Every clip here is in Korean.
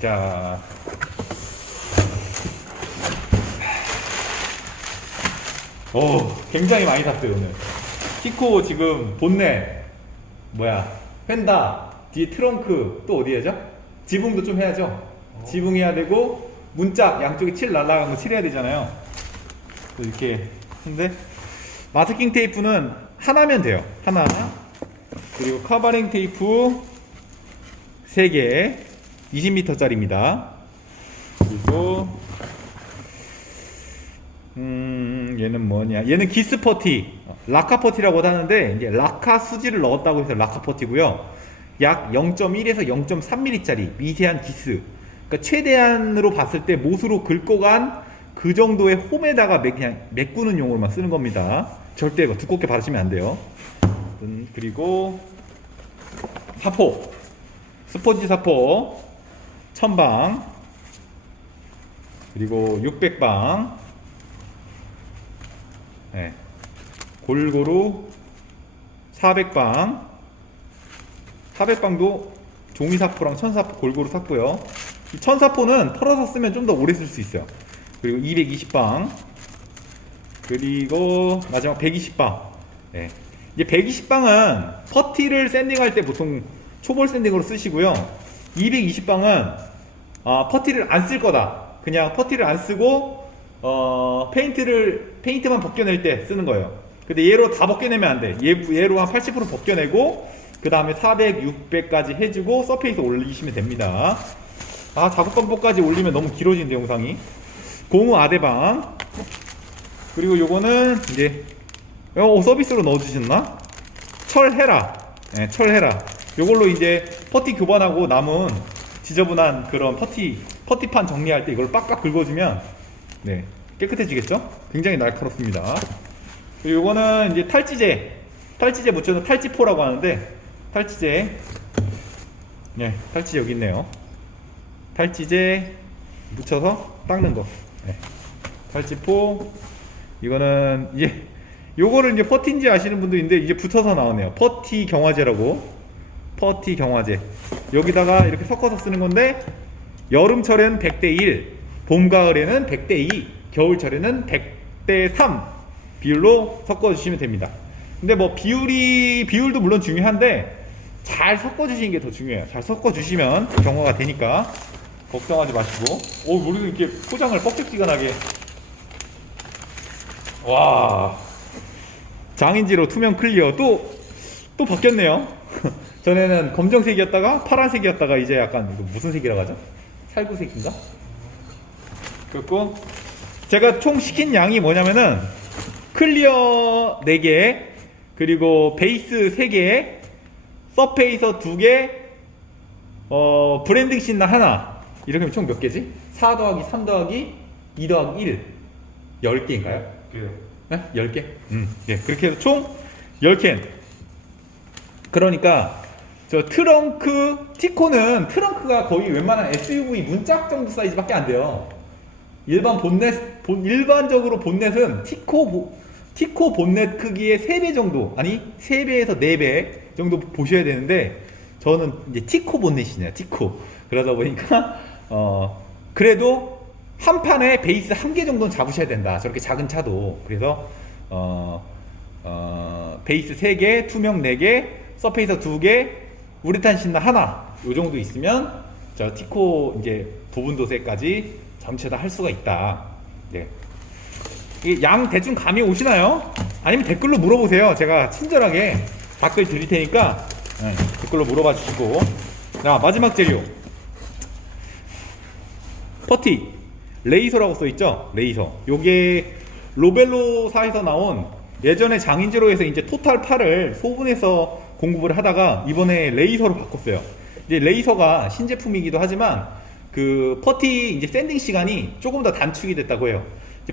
자. 오, 굉장히 많이 샀어요, 오늘. 티코 지금 본넷, 뭐야, 펜다, 뒤에 트렁크, 또 어디에죠? 지붕도 좀 해야죠? 지붕해야 되고, 문짝 양쪽에 칠 날라간 거 칠해야 되잖아요. 또 이렇게 근데 마스킹 테이프는 하나면 돼요. 하나. 그리고 커버링 테이프 3개 20m짜리입니다. 그리고 음 얘는 뭐냐? 얘는 기스 퍼티 라카 퍼티라고 하는데 이제 라카 수지를 넣었다고 해서 라카 퍼티고요. 약 0.1에서 0.3mm짜리 미세한 기스. 그러니까 최대한으로 봤을 때 못으로 긁고 간 그 정도의 홈에다가 매- 그냥 메꾸는 용으로만 쓰는 겁니다. 절대 뭐 두껍게 바르시면 안 돼요. 음, 그리고 사포, 스펀지 사포, 천방, 그리고 600방, 네. 골고루 400방, 400방도 종이사포랑 천사포 골고루 샀고요. 이 천사포는 털어서 쓰면 좀 더 오래 쓸 수 있어요. 그리고 220방, 그리고 마지막 120방. 네. 이제 120방은 퍼티를 샌딩할 때 보통 초벌 샌딩으로 쓰시고요. 220방은 아, 퍼티를 안 쓸 거다. 그냥 퍼티를 안 쓰고 어, 페인트를 페인트만 벗겨낼 때 쓰는 거예요. 근데 얘로 다 벗겨내면 안 돼. 얘, 얘로 한 80% 벗겨내고 그 다음에 400, 600까지 해주고 서페이스 올리시면 됩니다. 아 작업 방법까지 올리면 너무 길어지는데 영상이. 고무 아대방 그리고 요거는 이제 어, 서비스로 넣어주셨나? 철헤라 네, 철헤라 요걸로 이제 퍼티 교반하고 남은 지저분한 그런 퍼티 퍼티판 정리할 때 이걸 빡빡 긁어주면 네 깨끗해지겠죠? 굉장히 날카롭습니다 그리고 요거는 이제 탈지제 탈지제 묻혀서 탈지포라고 하는데 탈지제 네 탈지제 여기 있네요 탈지제 묻혀서 닦는 거 네. 탈지포 이거는 이제 요거를 이제 퍼티인지 아시는 분도 있는데 이제 붙어서 나오네요 퍼티 경화제라고 퍼티 경화제. 여기다가 이렇게 섞어서 쓰는 건데 여름철에는 100대 1 봄가을에는 100대 2 겨울철에는 100대 3 비율로 섞어 주시면 됩니다. 근데 뭐 비율이 비율도 물론 중요한데 잘 섞어 주시는 게 더 중요해요. 잘 섞어 주시면 경화가 되니까 걱정하지 마시고. 오 우리도 이렇게 포장을 뻑뻑지근하게. 와. 장인지로 투명 클리어 또 또 바뀌었네요 전에는 검정색이었다가 파란색이었다가 이제 약간 이거 무슨 색이라고 하죠? 살구색인가? 그리고 제가 총 시킨 양이 뭐냐면은 클리어 4개 그리고 베이스 3개 서페이서 2개 어, 브랜딩 신나 하나 이렇게 하면 총 몇 개지? 4 더하기 3 더하기 2 더하기 1 10개인가요? 네? 10개? 음, 예. 그렇게 해서 총 10캔. 그러니까 저 트렁크 티코는 트렁크가 거의 웬만한 SUV 문짝 정도 사이즈밖에 안 돼요. 일반 본넷 본 일반적으로 본넷은 티코 보- 티코 본넷 크기의 3배 정도 아니 3배에서 4배 정도 보셔야 되는데 저는 이제 티코 본넷이네요. 티코. 그러다 보니까 어 그래도 한 판에 베이스 한 개 정도는 잡으셔야 된다. 저렇게 작은 차도. 그래서 어, 어, 베이스 3개, 투명 4개, 서페이서 2개, 우레탄 신나 하나. 요 정도 있으면 저 티코 이제 부분 도색까지 전체 다 할 수가 있다. 네. 이양 대충 감이 오시나요? 아니면 댓글로 물어보세요. 제가 친절하게 댓글 드릴 테니까 네, 댓글로 물어봐 주시고. 자, 마지막 재료. 퍼티 레이서라고 써 있죠 레이서 요게 로벨로사에서 나온 예전에 장인지로에서 이제 토탈 8을 소분해서 공급을 하다가 이번에 레이서로 바꿨어요 이제 레이서가 신제품이기도 하지만 그 퍼티 이제 샌딩 시간이 조금 더 단축이 됐다고 해요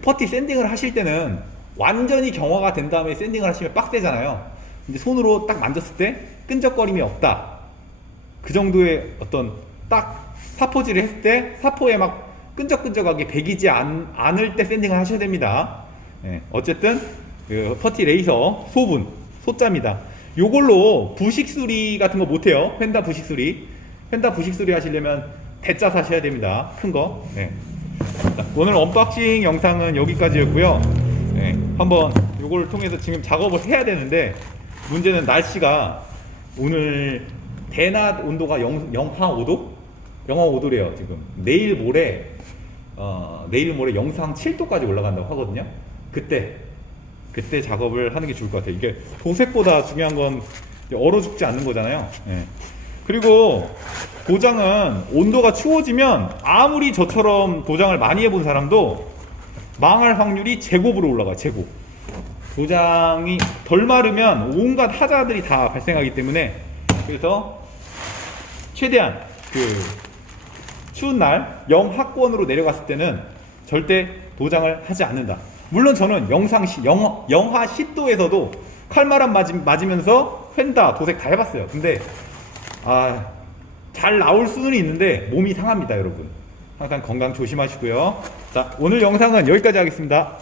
퍼티 샌딩을 하실 때는 완전히 경화가 된 다음에 샌딩을 하시면 빡세잖아요 이제 손으로 딱 만졌을 때 끈적거림이 없다 그 정도의 어떤 딱 사포질을 했을 때 사포에 막 끈적끈적하게 배기지 않, 않을 때 샌딩을 하셔야 됩니다. 예, 어쨌든 그 퍼티 레이서 소분 소자입니다. 요걸로 부식 수리 같은 거 못해요. 펜다 부식 수리. 펜다 부식 수리 하시려면 대짜 사셔야 됩니다. 큰 거. 네. 자, 오늘 언박싱 영상은 여기까지였고요. 네, 한번 이걸 통해서 지금 작업을 해야 되는데 문제는 날씨가 오늘 대낮 온도가 영, 영하 5도? 영하 5도래요 지금. 내일 모레 어, 내일 모레 영상 7도까지 올라간다고 하거든요. 그때 그때 작업을 하는 게 좋을 것 같아요. 이게 도색보다 중요한 건 얼어 죽지 않는 거잖아요. 예. 그리고 도장은 온도가 추워지면 아무리 저처럼 도장을 많이 해본 사람도 망할 확률이 제곱으로 올라가요. 제곱. 도장이 덜 마르면 온갖 하자들이 다 발생하기 때문에 그래서 최대한 그 추운 날 영하권으로 내려갔을 때는 절대 도장을 하지 않는다. 물론 저는 영상 시, 영, 영하 10도에서도 칼바람 맞으, 맞으면서 펜다 도색 다 해봤어요. 근데 아, 잘 나올 수는 있는데 몸이 상합니다, 여러분. 항상 건강 조심하시고요. 자, 오늘 영상은 여기까지 하겠습니다.